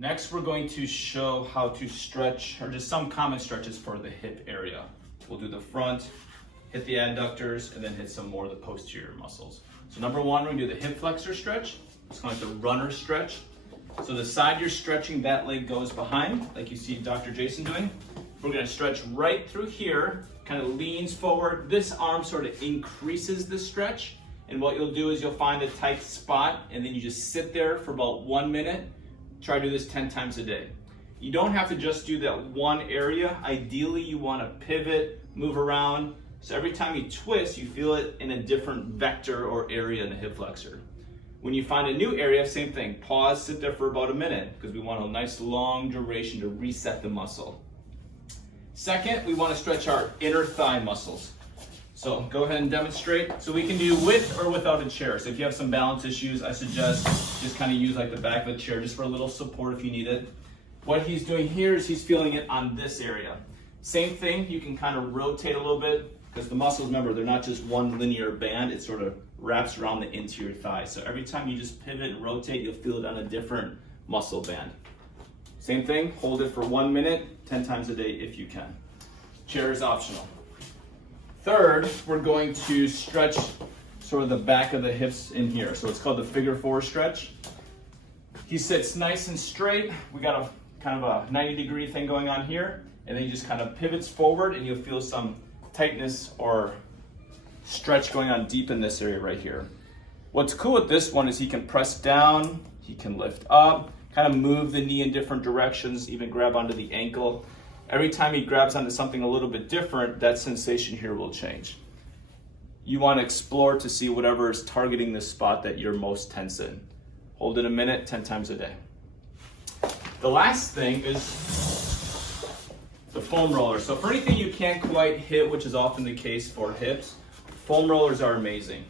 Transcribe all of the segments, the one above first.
Next, we're going to show how to stretch, or just some common stretches for the hip area. We'll do the front, hit the adductors, and then hit some more of the posterior muscles. So number one, we're gonna do the hip flexor stretch. It's kind of like the runner stretch. So the side you're stretching, that leg goes behind, like you see Dr. Jason doing. We're gonna stretch right through here, kind of leans forward. This arm sort of increases the stretch. And what you'll do is you'll find a tight spot, and then you just sit there for about 1 minute. Try to do this 10 times a day. You don't have to just do that one area. Ideally, you want to pivot, move around. So every time you twist, you feel it in a different vector or area in the hip flexor. When you find a new area, same thing. Pause, sit there for about 1 minute because we want a nice long duration to reset the muscle. Second, we want to stretch our inner thigh muscles. So go ahead and demonstrate. So we can do with or without a chair. So if you have some balance issues, I suggest just kind of use like the back of a chair just for a little support if you need it. What he's doing here is he's feeling it on this area. Same thing, you can kind of rotate a little bit because the muscles, remember, they're not just one linear band, it sort of wraps around the interior thigh. So every time you just pivot and rotate, you'll feel it on a different muscle band. Same thing, hold it for 1 minute, 10 times a day if you can. Chair is optional. Third, we're going to stretch sort of the back of the hips in here. So it's called the figure four stretch. He sits nice and straight. We got a kind of a 90-degree thing going on here. And then he just kind of pivots forward and you'll feel some tightness or stretch going on deep in this area right here. What's cool with this one is he can press down, he can lift up, kind of move the knee in different directions, even grab onto the ankle. Every time he grabs onto something a little bit different, that sensation here will change. You want to explore to see whatever is targeting the spot that you're most tense in. Hold it a minute, 10 times a day. The last thing is the foam roller. So for anything you can't quite hit, which is often the case for hips, foam rollers are amazing.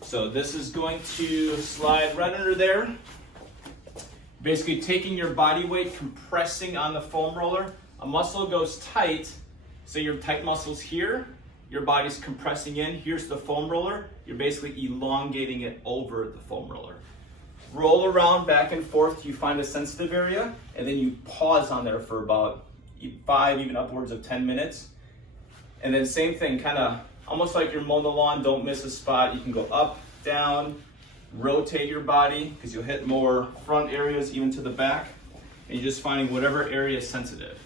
So this is going to slide right under there. Basically taking your body weight, compressing on the foam roller. A muscle goes tight, so your tight muscles here, your body's compressing in, here's the foam roller, you're basically elongating it over the foam roller. Roll around back and forth till you find a sensitive area, and then you pause on there for about 5, even upwards of 10 minutes. And then same thing, kind of almost like you're mowing the lawn, don't miss a spot. You can go up, down, rotate your body, because you'll hit more front areas even to the back, and you're just finding whatever area is sensitive.